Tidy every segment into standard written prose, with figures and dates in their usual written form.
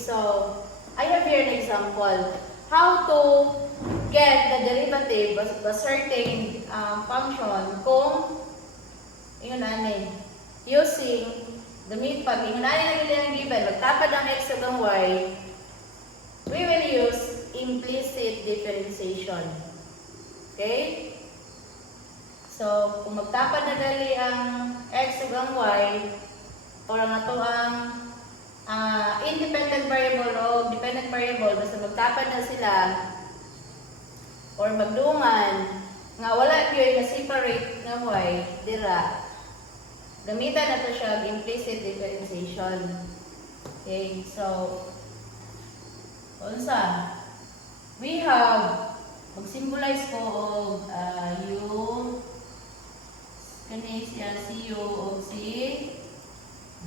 So, I have here an example. How to get the derivative of a certain function kung using pag ingon ani na given, magtapad ang x ug ang y, we will use implicit differentiation. Okay? So, kung magtapad na gali ang x ug ang y, or ang ato ang independent variable o dependent variable, basta magtapad na sila or magdungan nga wala gyud na separate nga y dira, gamitan nato siya implicit differentiation. Okay, so unsa we have mag-symbolize ko og u kani siya si u og si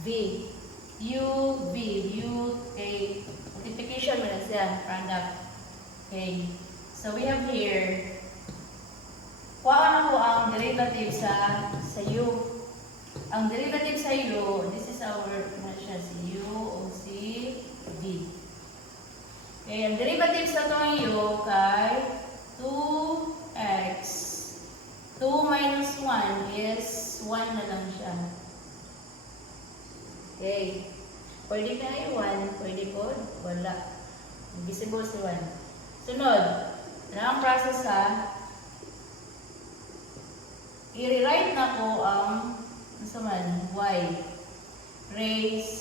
v. U, V, U, okay. Multiplication mo na siya, product. Okay. So, we have here, kuha na ko ang derivative sa U. Ang derivative sa U, this is our, siya, si U o si V. Okay, ang derivative sa itong U kay 2x. 2 minus 1 is 1 na lang siya. Okay. Pwede na ay 1, pwede po, wala. Visible si 1. Sunod, na ang process i-rewrite na ko ang y raise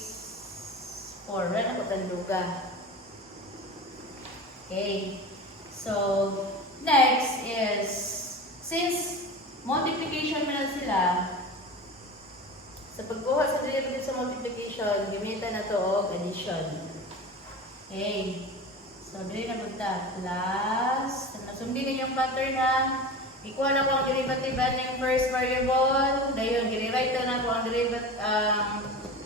4. Wala na ko tanduga. Okay. So, next is, since multiplication mo na sila, sa pagkuha sa derivative sa multiplication, gamitan na to og addition. Okay. So, dili na punta. Plus, nasundin ninyong pattern na ikuha na ko ang derivative ng first variable. Dayon, i-rewrite na ko ang derivative,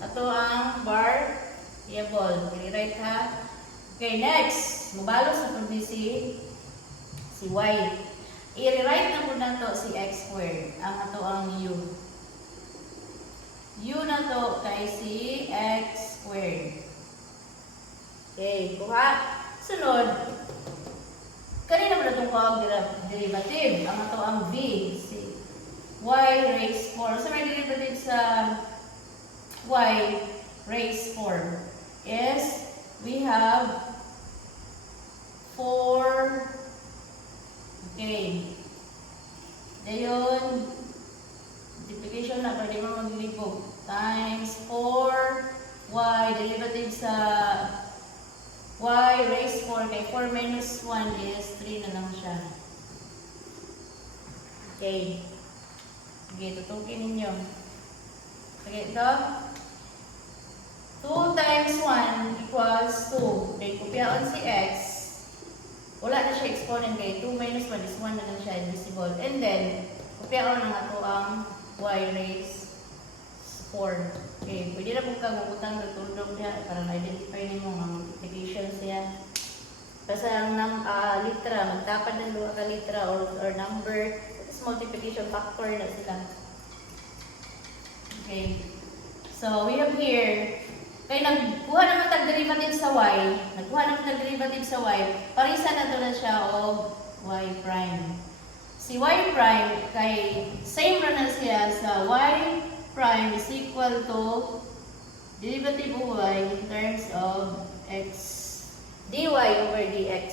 ato ang variable. I-rewrite ha. Okay, next. Mubalos na po si y. I-rewrite na po na to si x squared. Ang ato ang u. U na to kay si x squared. Okay, kuha. Sunod, kanina mo na itong kuha derivative. Ang ito ang v, si y raised 4. So, may derivative sa y raised 4 is we have 4. Okay. Dayon, multiplication na, pwede mo maglibog. Times 4y, derivative sa y raised 4, kay 4 minus 1 is 3 na lang siya. Okay. Sige, tutukin ninyo. Sige, ito. 2 times 1 equals 2. Okay, kopyaon si x. Wala na siya exponent, kay 2 minus 1 is 1 na lang siya, invisible. And then, kopyaon na nga ito ang y raised 4. Okay, pwede na po kang magutang natulog niya para na-identify niyo ang multiplication siya. Basta ang litra, magtapad ng 2 ka litra or number, is multiplication factor na sila. Okay, so we have here, kaya nagkuha naman tag-derivative sa y, parisa na doon na siya o y prime. Si y prime, kay same na siya sa y prime is equal to derivative of y in terms of x dy over dx.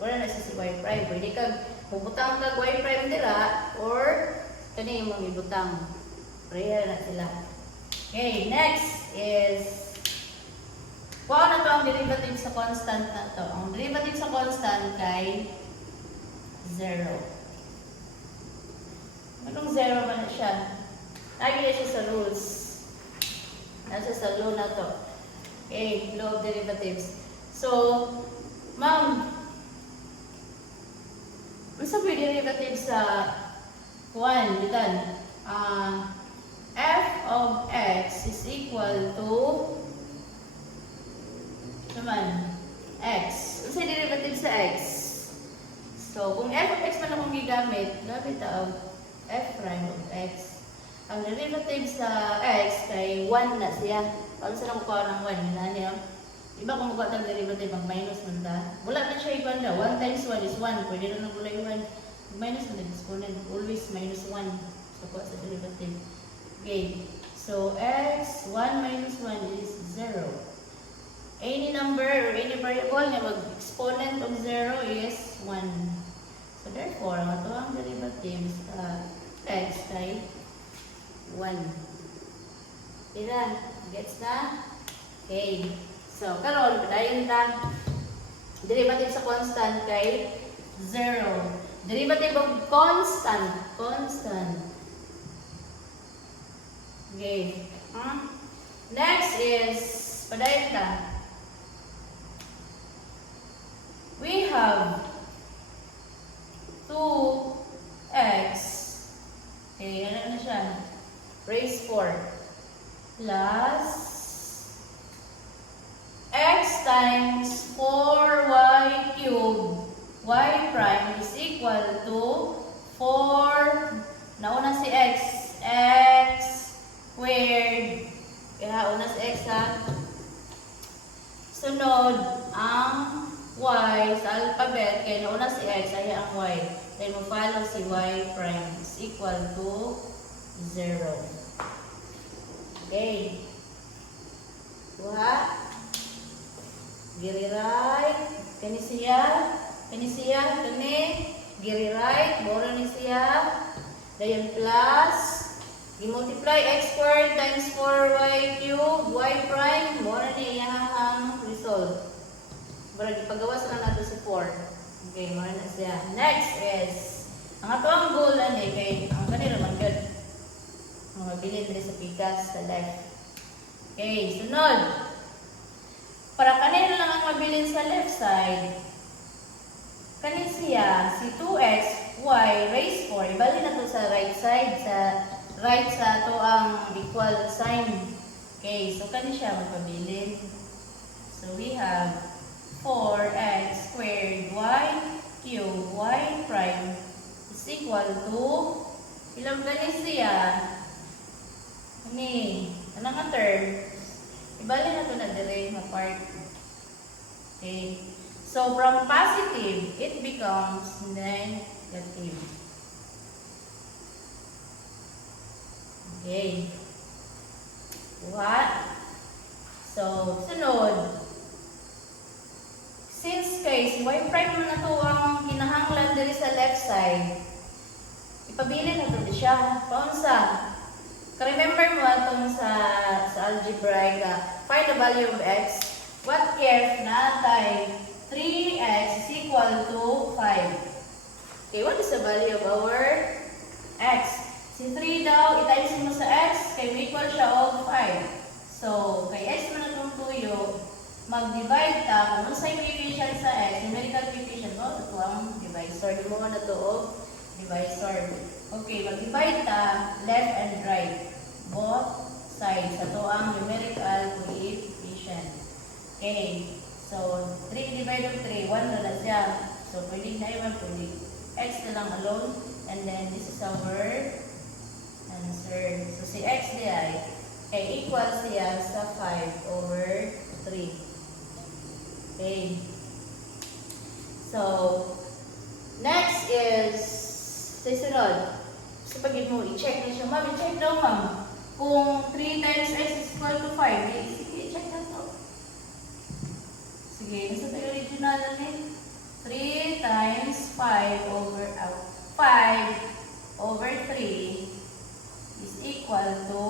Wala na siya si y prime. Pwede kag bubutang kag y prime dira or kani imong ibutang. Pareha na sila. Okay, next is kuha na to ang derivative sa constant na to. Ang derivative sa constant kay 0. Anong 0 ba na siya? Lagi na siya sa rules. Nasa sa law na to. Okay, law of derivatives. So, ma'am, ano sa derivative sa 1? Ditan, f of x is equal to naman, x. Ano sa derivative sa x? So, kung f of x man akong gigamit, gamit ang f prime of x. Ang derivative sa x kay 1 na siya. Paano sila kukuha ng 1? Yun na niya. Iba kung magkakot ang derivative, mag-minus man ta. Wala na siya iba na. 1 times 1 is 1. Pwede na nang gulay 1. Minus man ang exponent. Always minus 1. So, kuha sa derivative. Okay. So, x, 1 minus 1 is 0. Any number or any variable na mag-exponent of 0 is 1. So, therefore, ang ito ang derivatives x kay 1. Pira? Gets na? Okay. So, karon padayon ta. Derivative sa constant kay 0. Derivative of constant. Constant. Okay. Next is, padayon ta. We have 2x. Okay, ano na siya? Raise 4. Plus x times 4y cubed. Y prime is equal to 4. Nauna si x. X squared. Kaya una si x ha. Sunod ang y sa alphabet. Kaya nauna si x ay ang y. Then mo follow si y prime is equal to 0. Okay. Kuha. Giri right. Kani siya. Kani siya. Kani. Giri right. Boro ni siya. Dayon plus. I-multiply x squared times 4y cubed. Y prime. Boro ni iyahang result. Bara ipagawas lang nato sa 4. Okay. Boro na siya. Next is. Ang ato ang goal ani kay ang kanila man good. Mabilin din sa pikas sa left. Okay, sunod. Para kanina lang ang mabilin sa left side. Kanin siya, si 2x, y, raised 4. Ibali na to sa right side. Sa right sa to ang equal sign. Okay, so kanin siya magpabilin. So we have 4x squared y cubed y prime is equal to ilang kanin siya? Ni, anong nga term? Ibali na ito na dire na part. Okay. So, from positive, it becomes negative. Okay. What? So, sunod. Since case, y prime mo na ito ang kinahanglan dire sa left side, ipabili na ito siya. Paunsa? Remember mo itong sa algebra ka, find the value of x. What if natay 3x is equal to 5? Okay, what is the value of our x? Si 3 daw, i-times mo sa x, kay equal siya of 5. So, kay x man itong tuyo, mag-divide ta, kung sa coefficient sa x, numerical coefficient mo, ito ang divisor. Di mo na ito of divisor. Okay, mag-divide ta, left and right. Both sides. Ito ang numerical coefficient. Okay. So, 3 divided by 3, 1 na siya. So, pwede na yun, pwede. X na lang alone. And then, this is our answer. So, si x diya ay equal siya sa 5 over 3. Okay. So, next is, sisunod. So, pag mo, i-check na siya. Ma'am, i-check daw, ma'am. Kung 3 times x is equal to 5, sige, i-check na to. Sige, nasa tayo original na eh. 3 times 5 over 3 is equal to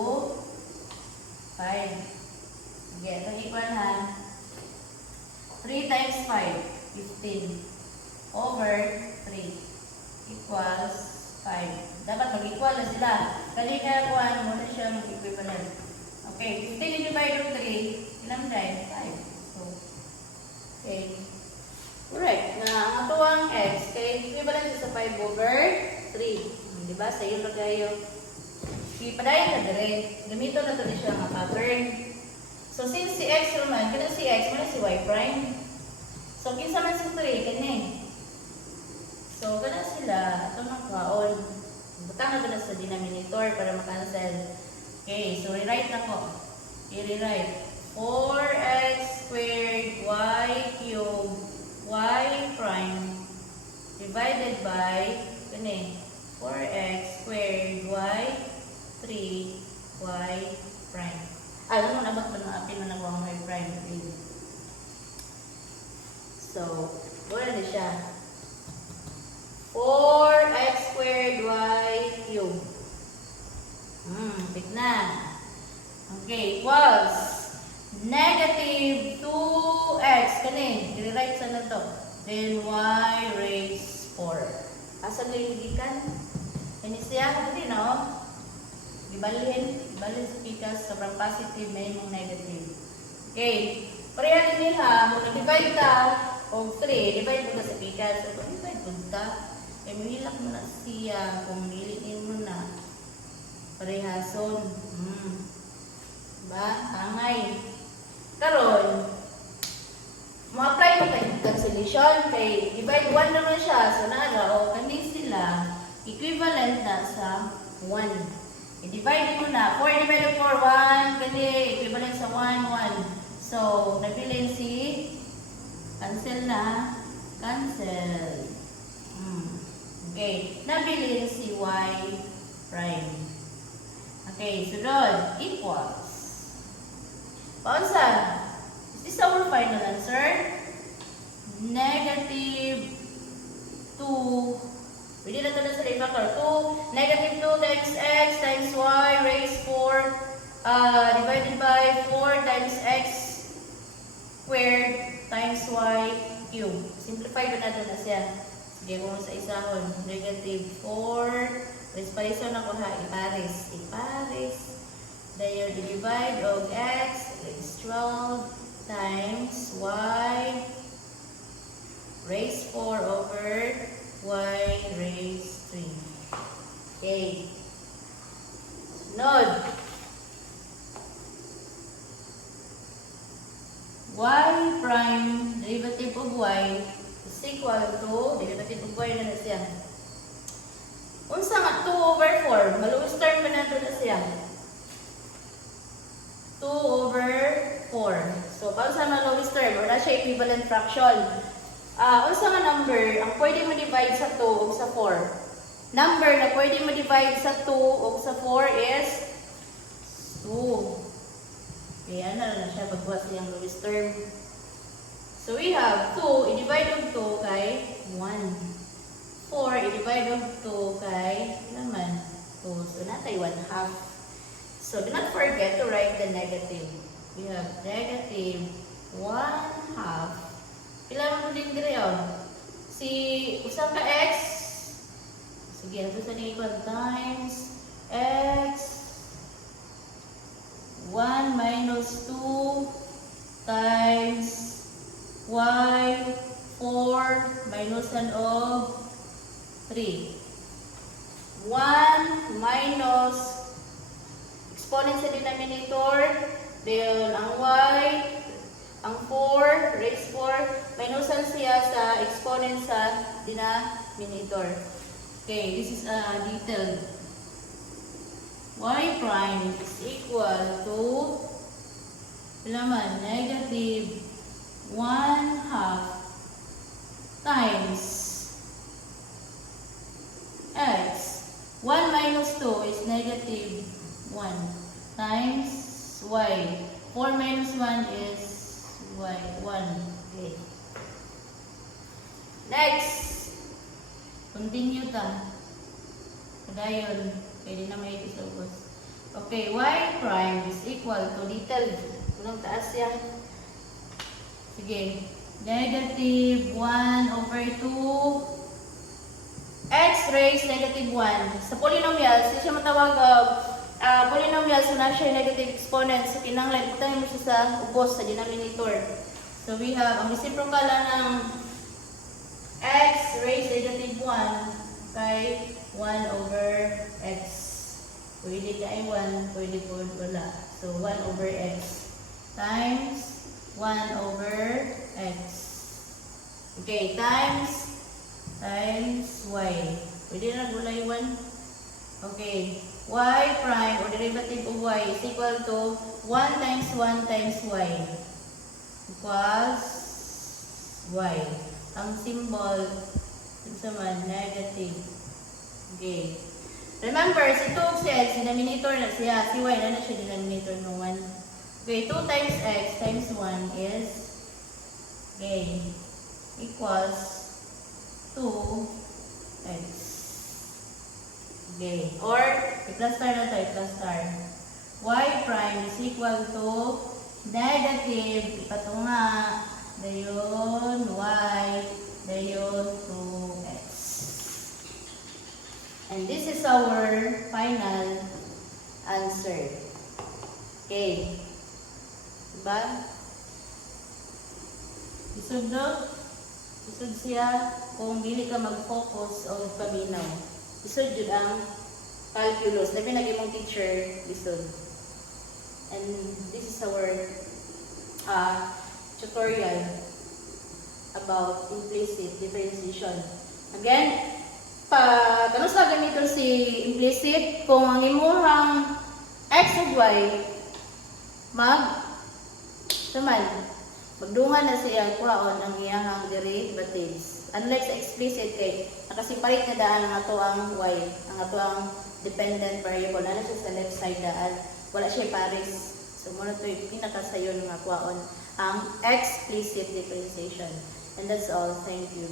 5. Sige, ito equal ha. 3 times 5, 15 over 3 equals 5. Dapat mag-equal na sila. Kalina kuhan mo na siya mag-equivalent. Okay, 15 divided by 3, ilang time? 5. So, okay. Correct. Na ang atuang x, kaya equivalent siya sa 5 over 3. Diba? Sa iyo na kayo. Ipadayan na dire. Gamito na ito siya ang pattern. So, since si x naman, kaya si x, mana si y prime. So, kinsa man si 3, kanya. So, gana sila, ito ng kaon. Butang na sa denominator para makancel. Okay, so rewrite na ko. I-rewrite. 4x squared y cubed y prime divided by 4x squared y 3y prime. Alam mo na ba ito ng apin na nagawang y prime? So, wala na siya. 4x squared y cubed. Big na. Okay, equals negative 2x. Kanin, i-rewrite sa na to. Then y raised 4. Asan na yung gikan? Yan siya, hindi no? Ibalhin sa pikas, sobrang positive na yung negative. Okay, pareha din nila, kung nag-divide ka, o 3, divide mo ka sa pikas. So, kung divide mo ka, eh, mahilak mo na siya, kung nilitin mo na, parehason. Diba? Angay. Karon, ma-apply mo kayo cancellation, kay divide 1 naman siya, so naga, o kani sila, equivalent na sa 1. I-divide mo na. 4 divided 4, 1. Kasi equivalent sa 1, 1. So, nabilin si cancel na. Cancel. Okay. Nabilin si y prime. Okay. Sunod. Equals. Paunsa? Is this our final answer? Negative 2. Pwede na ito na sa factor. 2, negative 2 times x times y raised 4 divided by 4 times x squared times y cubed. Simplify ba natin na siya? Sige, kung sa isahon. Negative 4. Paris-pariso na ko ha. Iparis. Then divide of x is 12 times y raised 4 over y raised 3. Okay. Sunod. Y prime derivative of y is equal to derivative of y na siya. Unsa nga 2 over 4? Maluwis term ba nato na siya? 2 over 4. So, paano sa maluwis term? Wala siya equivalent fraction. Unsa nga number ang pwede mo divide sa 2 o sa 4? Number na pwede mo divide sa 2 o sa 4 is 2. Kaya na siya pagbuhat siyang lowest term. So we have 2, i-divide of 2 kay 1. 4, i-divide of 2 kay naman 2. So natay 1/2. So do not forget to write the negative. We have negative 1/2. Kailangan mo din dire yun. Si usang ka x. Sige, ito sa equal times x 1 minus 2 times y 4 minus an of 3. 1 minus exponent sa denominator. Then ang y ang 4, raised 4, minusan siya sa exponent sa denominator. Okay, this is a detailed. Y prime is equal to negative 1/2 times x. 1 minus 2 is negative 1 times y. 4 minus 1 is y. 1. Okay. Next. Continue ta. Kadayon. Pwede na may isubos. Okay. Y prime is equal to detailed. Unang taas yan. Sige. Negative 1 over 2. X raised negative 1. Sa polynomials, siya matawag polynomials, so na siya negative exponent. So, kinanglan, itayin mo siya sa ubos, sa denominator. So, we have, ang reciprocal ng x raised negative 1 kay 1 over x. Pwede kay 1, pwede po wala. So, 1 over x times 1 over x. Okay, times y. Pwede na gulay 1. Okay. Y prime or derivative of y is equal to 1 times 1 times y. equals y. Ang symbol sa man negative. Okay. Remember, si 2 si x, denominator na siya. Si y na siya denominator ng 1. Okay, 2 times x times 1 is okay, equals 2x. Okay. Or, i-plus star na tayo, plus star. Y prime is equal to negative, ipatunga, dayon, y, dayon, 2x. And this is our final answer. Okay. Diba? Isod no? Isod siya kung dili ka mag-focus o paminaw. Isod yun ang calculus. Labi naging mong teacher, isod. And this is our tutorial about implicit differentiation. Again, kanus na gamiton si implicit kung ang imuhang x ug y magdungan na siya kuhaon ang iyahang derivatives. Unlike sa explicit kay nakasiparit na daan ang ato ang y, ang ato ang dependent variable na siya sa left side daan, wala siya pares. So muna to yung pinakasayon nga kuhaon ang explicit differentiation. And that's all. Thank you.